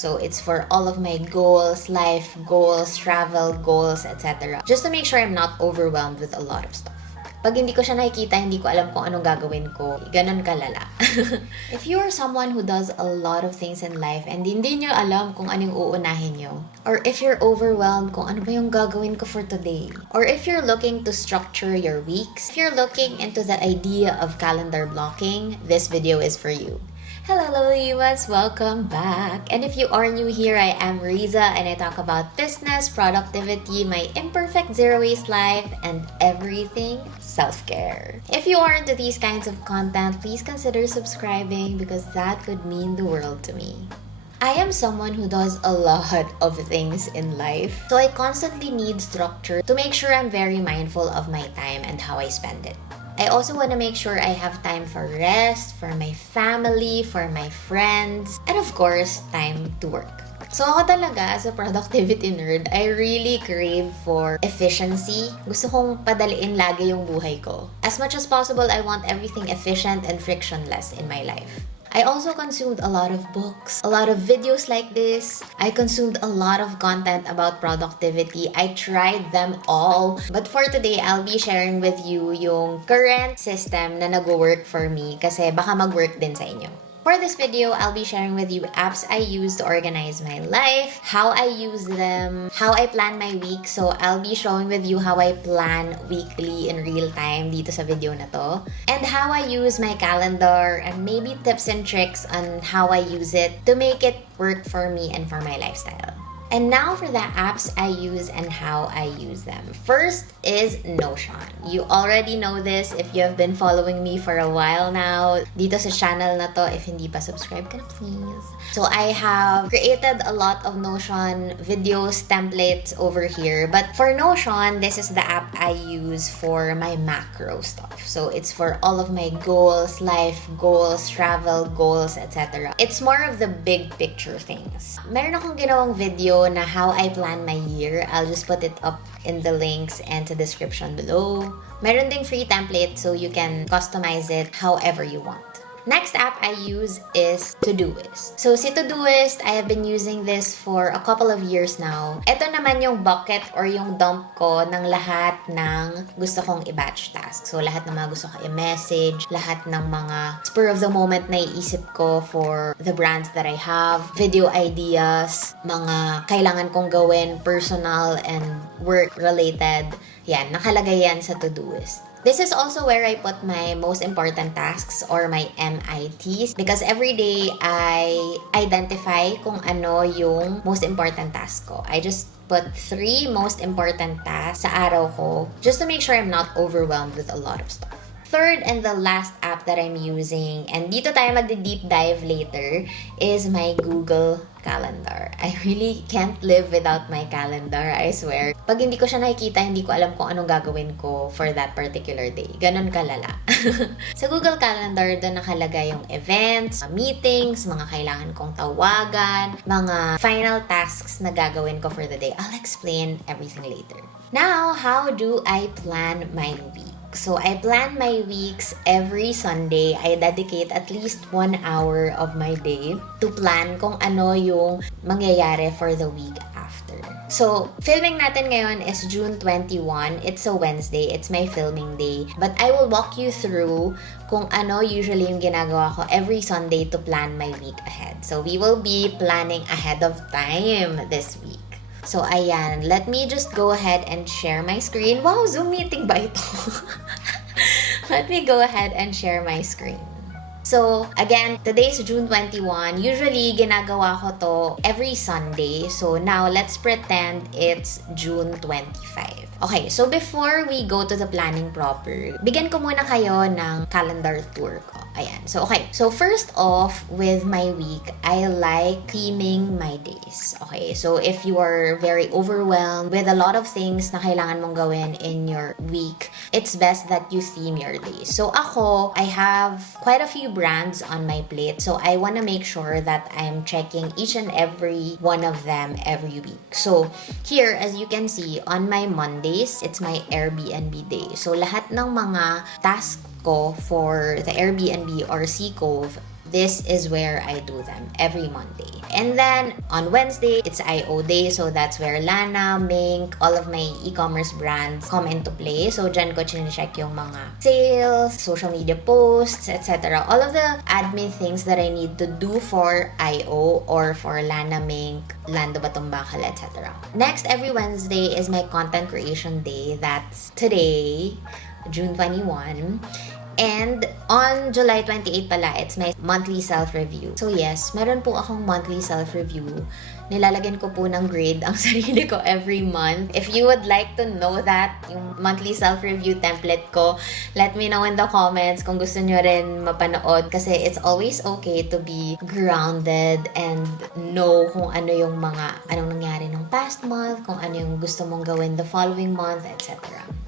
So it's for all of my goals, life goals, travel goals, etc. Just to make sure I'm not overwhelmed with a lot of stuff. Pag hindi ko siya nakikita, hindi ko alam kung anong gagawin ko. Ganon kalala. If you are someone who does a lot of things in life and hindi nyo alam kung anong uunahin nyo, or if you're overwhelmed kung ano ba yung gagawin ko for today, or if you're looking to structure your weeks, if you're looking into the idea of calendar blocking, this video is for you. Hello, lovely ones! Welcome back! And if you are new here, I am Rizza and I talk about business, productivity, my imperfect zero-waste life, and everything self-care. If you are into these kinds of content, please consider subscribing because that would mean the world to me. I am someone who does a lot of things in life, so I constantly need structure to make sure I'm very mindful of my time and how I spend it. I also want to make sure I have time for rest, for my family, for my friends, and of course, time to work. So ako talaga, as a productivity nerd, I really crave for efficiency. Gusto kong padaliin lagi yung buhay ko. As much as possible, I want everything efficient and frictionless in my life. I also consumed a lot of books, a lot of videos like this. I consumed a lot of content about productivity. I tried them all. But for today, I'll be sharing with you yung current system na nag-work for me kasi baka mag-work din sa inyo. For this video, I'll be sharing with you apps I use to organize my life, how I use them, how I plan my week. So I'll be showing with you how I plan weekly in real time dito sa video na to, and how I use my calendar, and maybe tips and tricks on how I use it to make it work for me and for my lifestyle. And now for the apps I use and how I use them. First is Notion. You already know this if you have been following me for a while now. Dito sa channel na to, if hindi pa subscribe ka na please. So I have created a lot of Notion videos, templates over here. But for Notion, this is the app I use for my macro stuff. So it's for all of my goals, life goals, travel goals, etc. It's more of the big picture things. Meron akong ginawang video na how I plan my year. I'll just put it up in the links and the description below. Meron ding free template so you can customize it however you want. Next app I use is Todoist. So si Todoist, I have been using this for a couple of years now. Ito naman yung bucket or yung dump ko ng lahat ng gusto kong i-batch task. So lahat ng mga gusto ko i-message, lahat ng mga spur of the moment na iisip ko for the brands that I have, video ideas, mga kailangan kong gawin, personal and work related. Yan, nakalagay yan sa Todoist. This is also where I put my most important tasks or my MITs because every day I identify kung ano yung most important task ko. I just put 3 most important tasks sa araw ko just to make sure I'm not overwhelmed with a lot of stuff. Third and the last app that I'm using, and dito tayo magde-deep dive later, is my Google Calendar. I really can't live without my calendar, I swear. Pag hindi ko siya nakikita, hindi ko alam kung anong gagawin ko for that particular day. Ganon kalala. Sa Google Calendar, doon nakalagay yung events, meetings, mga kailangan kong tawagan, mga final tasks na gagawin ko for the day. I'll explain everything later. Now, how do I plan my week? So, I plan my weeks every Sunday. I dedicate at least 1 hour of my day to plan kung ano yung mangyayari for the week after. So, filming natin ngayon is June 21. It's a Wednesday. It's my filming day. But I will walk you through kung ano usually yung ginagawa ko every Sunday to plan my week ahead. So, we will be planning ahead of time this week. So, ayan. Let me just go ahead and share my screen. Wow, Zoom meeting ba ito? Let me go ahead and share my screen. So, again, today's June 21. Usually, ginagawa ko to every Sunday. So, now, let's pretend it's June 25. Okay, so before we go to the planning proper, bigyan ko muna kayo ng calendar tour ko. Ayan. So, okay. So, first off, with my week, I like theming my days. Okay. So, if you are very overwhelmed with a lot of things na kailangan mong gawin in your week, it's best that you theme your days. So, ako, I have quite a few brands on my plate. So, I want to make sure that I'm checking each and every one of them every week. So, here, as you can see, on my Mondays, it's my Airbnb day. So, lahat ng mga tasks ko for the Airbnb or Sea Cove this is where I do them every Monday. And then on Wednesday, it's IO day. So that's where Lana, Mink, all of my e-commerce brands come into play. So dyan ko chinecheck yung mga sales, social media posts, etc. All of the admin things that I need to do for IO or for Lana, Mink, Lando Batumbakal, etc. Next, every Wednesday is my content creation day. That's today, June 21. And on July 28 pala, it's my monthly self-review. So yes, meron po akong monthly self-review. Nilalagyan ko po ng grade ang sarili ko every month. If you would like to know that, yung monthly self-review template ko, let me know in the comments kung gusto nyo rin mapanood. Kasi it's always okay to be grounded and know kung ano yung anong nangyari ng past month, kung ano yung gusto mong gawin the following month, etc.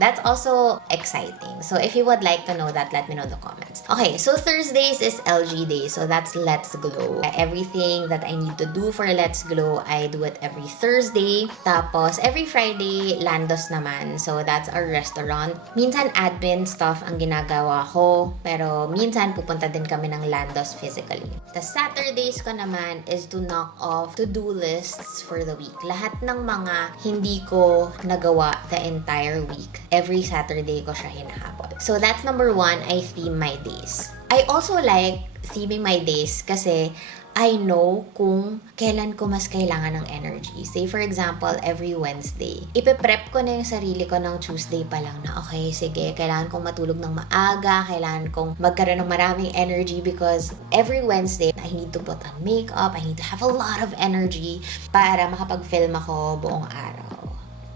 That's also exciting. So if you would like to know that, let me know in the comments. Okay, so Thursdays is LG Day. So that's Let's Glow. Everything that I need to do for Let's Glow, I do it every Thursday. Tapos, every Friday, Landos naman. So that's our restaurant. Minsan admin stuff ang ginagawa ko. Pero minsan pupunta din kami ng Landos physically. The Saturdays ko naman is to knock off to-do lists for the week. Lahat ng mga hindi ko nagawa the entire week. Every Saturday ko siya hinahabol. So that's number 1, I theme my days. I also like theming my days kasi I know kung kailan ko mas kailangan ng energy. Say for example, every Wednesday. Ipe-prep ko na yung sarili ko ng Tuesday pa lang na okay, sige, kailangan kong matulog ng maaga, kailangan kong magkaroon ng maraming energy because every Wednesday, I need to put on makeup, I need to have a lot of energy para makapag-film ako buong araw.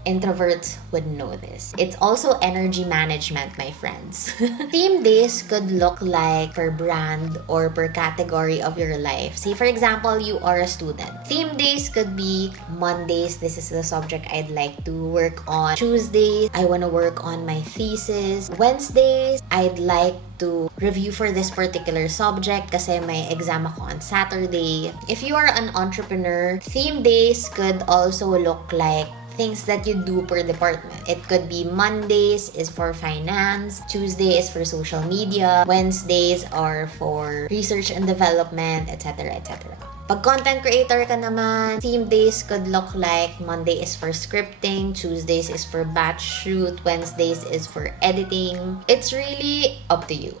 Introverts would know this. It's also energy management, my friends. Theme days could look like per brand or per category of your life. Say, for example, you are a student. Theme days could be Mondays, this is the subject I'd like to work on. Tuesdays, I want to work on my thesis. Wednesdays, I'd like to review for this particular subject kasi may exam ako on Saturday. If you are an entrepreneur, theme days could also look like things that you do per department. It could be Mondays is for finance, Tuesday is for social media, Wednesdays are for research and development, etc. etc. Pag content creator ka naman, theme days could look like Monday is for scripting, Tuesdays is for batch shoot, Wednesdays is for editing. It's really up to you.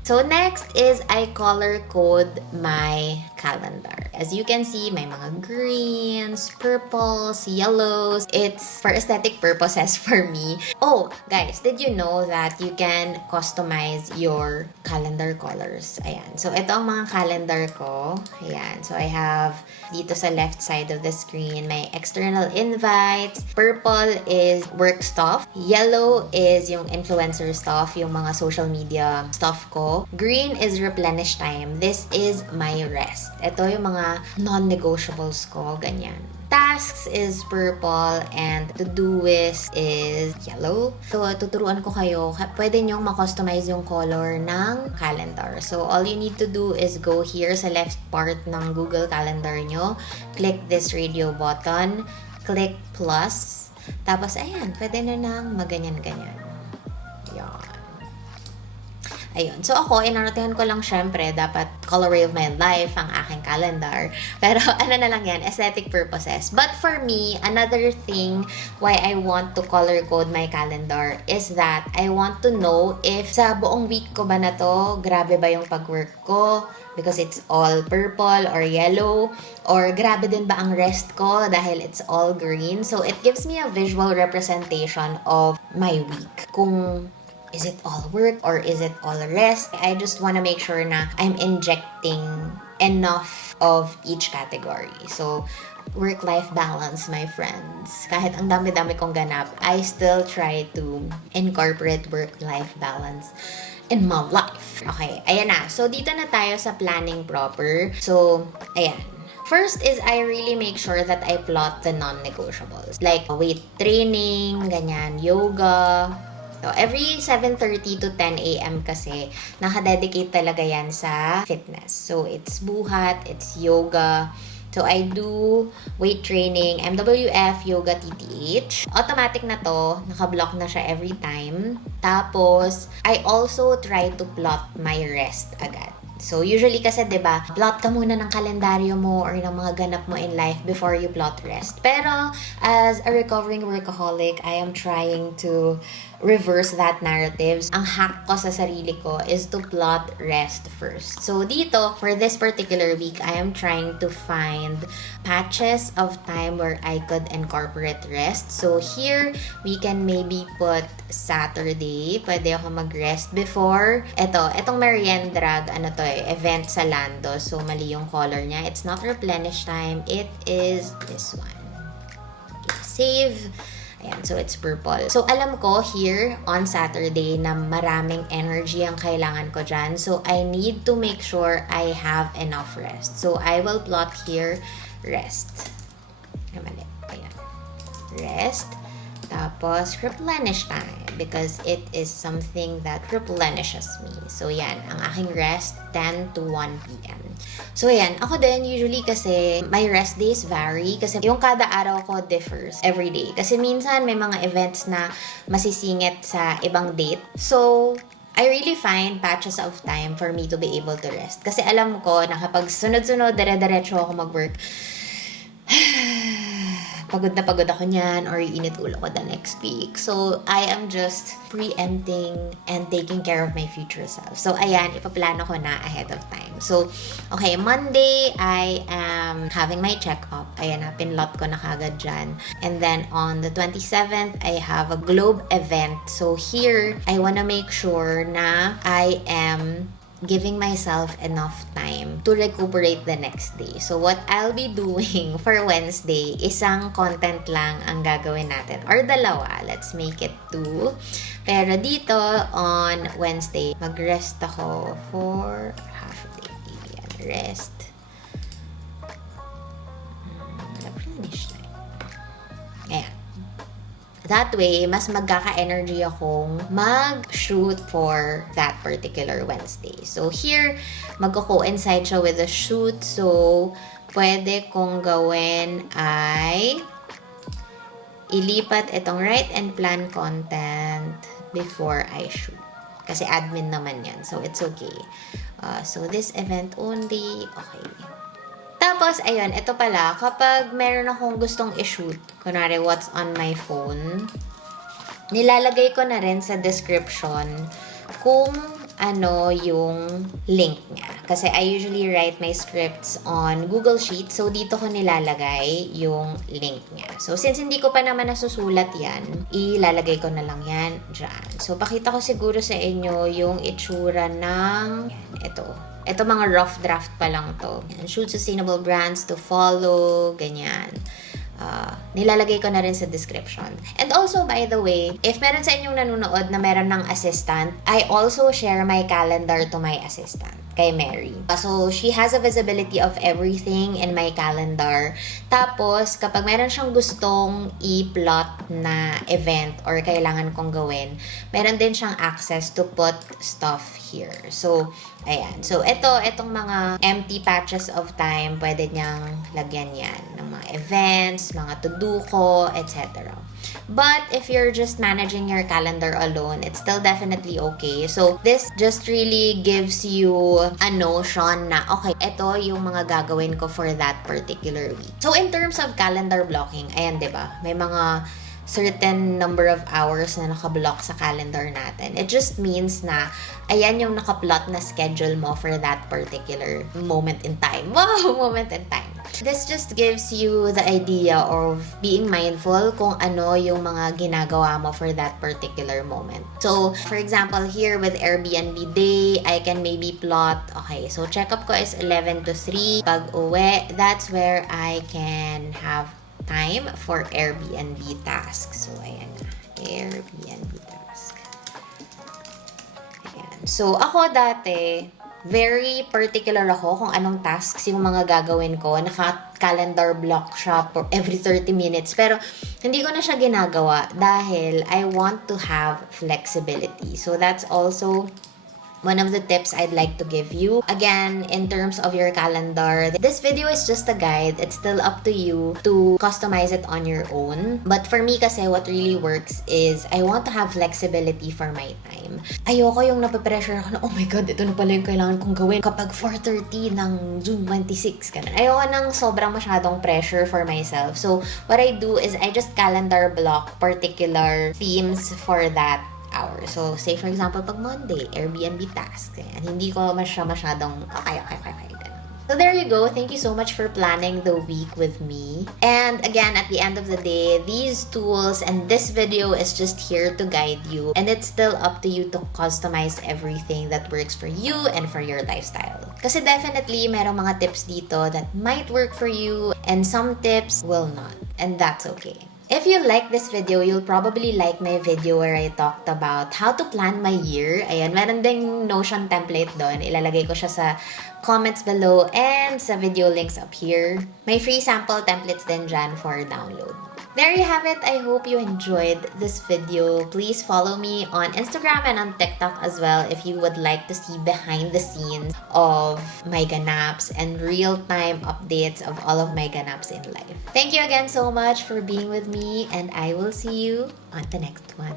So next is I color code my calendar. As you can see, may mga greens, purples, yellows. It's for aesthetic purposes for me. Oh, guys, did you know that you can customize your calendar colors? Ayan. So ito ang mga calendar ko. Ayan. So I have dito sa left side of the screen, my external invites. Purple is work stuff. Yellow is yung influencer stuff, yung mga social media stuff ko. Green is replenish time. This is my rest. Ito yung mga non-negotiables ko, ganyan. Tasks is purple and to-doist is yellow. So, tuturuan ko kayo, pwede nyong ma-customize yung color ng calendar. So, all you need to do is go here sa left part ng Google Calendar nyo. Click this radio button. Click plus. Tapos, ayan, pwede na nang maganyan-ganyan. Yan. Ayun. So ako, inaratehan ko lang syempre, dapat colorway of my life ang aking calendar. Pero ano na lang yan, aesthetic purposes. But for me, another thing why I want to color code my calendar is that I want to know if sa buong week ko ba na to, grabe ba yung pag-work ko because it's all purple or yellow, or grabe din ba ang rest ko dahil it's all green. So it gives me a visual representation of my week. Kung is it all work or is it all rest? I just want to make sure na I'm injecting enough of each category. So, work-life balance, my friends. Kahit ang dami-dami kong ganap, I still try to incorporate work-life balance in my life. Okay, ayan na. So, dito na tayo sa planning proper. So, ayan. First is I really make sure that I plot the non-negotiables. Like weight training, ganyan, yoga. So, every 7:30 to 10 a.m. kasi, nakadedicate talaga yan sa fitness. So, it's buhat, it's yoga. So, I do weight training, MWF, yoga, TTH. Automatic na to, nakablock na siya every time. Tapos, I also try to plot my rest agad. So, usually kasi, diba, plot ka muna ng kalendaryo mo or ng mga ganap mo in life before you plot rest. Pero, as a recovering workaholic, I am trying to reverse that narratives. Ang hack ko sa sarili ko is to plot rest first. So, dito, for this particular week, I am trying to find patches of time where I could incorporate rest. So, here, we can maybe put Saturday. Pwede ako mag-rest before. Etong merienda, event sa Lando. So, mali yung color niya. It's not replenish time. It is this one. Okay, save. Ayan, so it's purple. So, alam ko here on Saturday na maraming energy ang kailangan ko dyan. So, I need to make sure I have enough rest. So, I will plot here, rest. Ayan. Rest. Tapos, replenish time because it is something that replenishes me. So, yan. Ang aking rest, 10 to 1 p.m. So, yan. Ako din, usually kasi, my rest days vary kasi yung kada araw ko differs every day. Kasi minsan, may mga events na masisingit sa ibang date. So, I really find patches of time for me to be able to rest. Kasi alam ko na kapag sunod-sunod, dire-diretso ako mag-work, pagod na pagod ako niyan or iinit ulo ko the next week. So, I am just preempting and taking care of my future self. So, ayan, ipaplano ko na ahead of time. So, okay, Monday, I am having my check-up. Ayan na, pinlot ko na kagad dyan. And then, on the 27th, I have a globe event. So, here, I wanna make sure na I am giving myself enough time to recuperate the next day. So, what I'll be doing for Wednesday, isang content lang ang gagawin natin. Or dalawa. Let's make it 2. Pero dito, on Wednesday, mag-rest ako for half a day. Yan, rest. Replenish time. Ayan. That way, mas magkaka-energy akong mag-shoot for that particular Wednesday. So, here, magko-coincide siya with the shoot. So, pwede kong gawin ay ilipat itong write and plan content before I shoot. Kasi admin naman yan. So, it's okay. So, this event only, okay. Tapos, ayun, ito pala, kapag meron akong gustong i-shoot, kunwari what's on my phone, nilalagay ko na rin sa description kung ano yung link niya. Kasi I usually write my scripts on Google Sheets, so dito ko nilalagay yung link niya. So, since hindi ko pa naman nasusulat yan, ilalagay ko na lang yan dyan. So, pakita ko siguro sa inyo yung itsura ng, ito mga rough draft pa lang to. Yan, shoot sustainable brands to follow, ganyan. Nilalagay ko na rin sa description. And also, by the way, if meron sa inyong nanonood na meron ng assistant, I also share my calendar to my assistant, kay Mary. So, she has a visibility of everything in my calendar. Tapos, kapag meron siyang gustong i-plot na event or kailangan kong gawin, meron din siyang access to put stuff here. So, ayan. So, itong mga empty patches of time, pwede niyang lagyan yan ng mga events, mga to-do ko, etc. But if you're just managing your calendar alone, it's still definitely okay. So, this just really gives you a notion na, okay, ito yung mga gagawin ko for that particular week. So, in terms of calendar blocking, ayan, diba? May mga certain number of hours na nakablock sa calendar natin. It just means na ayan yung nakaplot na schedule mo for that particular moment in time. Wow! Moment in time. This just gives you the idea of being mindful kung ano yung mga ginagawa mo for that particular moment. So, for example, here with Airbnb day, I can maybe plot, okay, so check-up ko is 11 to 3. Pag uwi, that's where I can have time for Airbnb tasks. So, ayan na. Airbnb task. Ayan. So, ako dati, very particular ako kung anong tasks yung mga gagawin ko. Naka-calendar block siya for every 30 minutes. Pero, hindi ko na siya ginagawa dahil I want to have flexibility. So, that's also one of the tips I'd like to give you. Again, in terms of your calendar, this video is just a guide. It's still up to you to customize it on your own. But for me kasi, what really works is I want to have flexibility for my time. Ayoko yung napapressure ako na, oh my God, ito na pala yung kailangan kong gawin kapag 4:30 ng June 26. Ganun. Ayoko nang sobrang masyadong pressure for myself. So, what I do is I just calendar block particular themes for that hour. So, say for example, pag Monday, Airbnb task. Ayan, hindi ko masyadong, okay. So there you go. Thank you so much for planning the week with me. And again, at the end of the day, these tools and this video is just here to guide you. And it's still up to you to customize everything that works for you and for your lifestyle. Kasi definitely, merong mga tips dito that might work for you and some tips will not. And that's okay. If you like this video, you'll probably like my video where I talked about how to plan my year. Ayan, meron ding Notion template doon. Ilalagay ko siya sa comments below and sa video links up here. May free sample templates din dyan for download. There you have it. I hope you enjoyed this video. Please follow me on Instagram and on TikTok as well if you would like to see behind the scenes of my ganaps and real-time updates of all of my ganaps in life. Thank you again so much for being with me, and I will see you on the next one.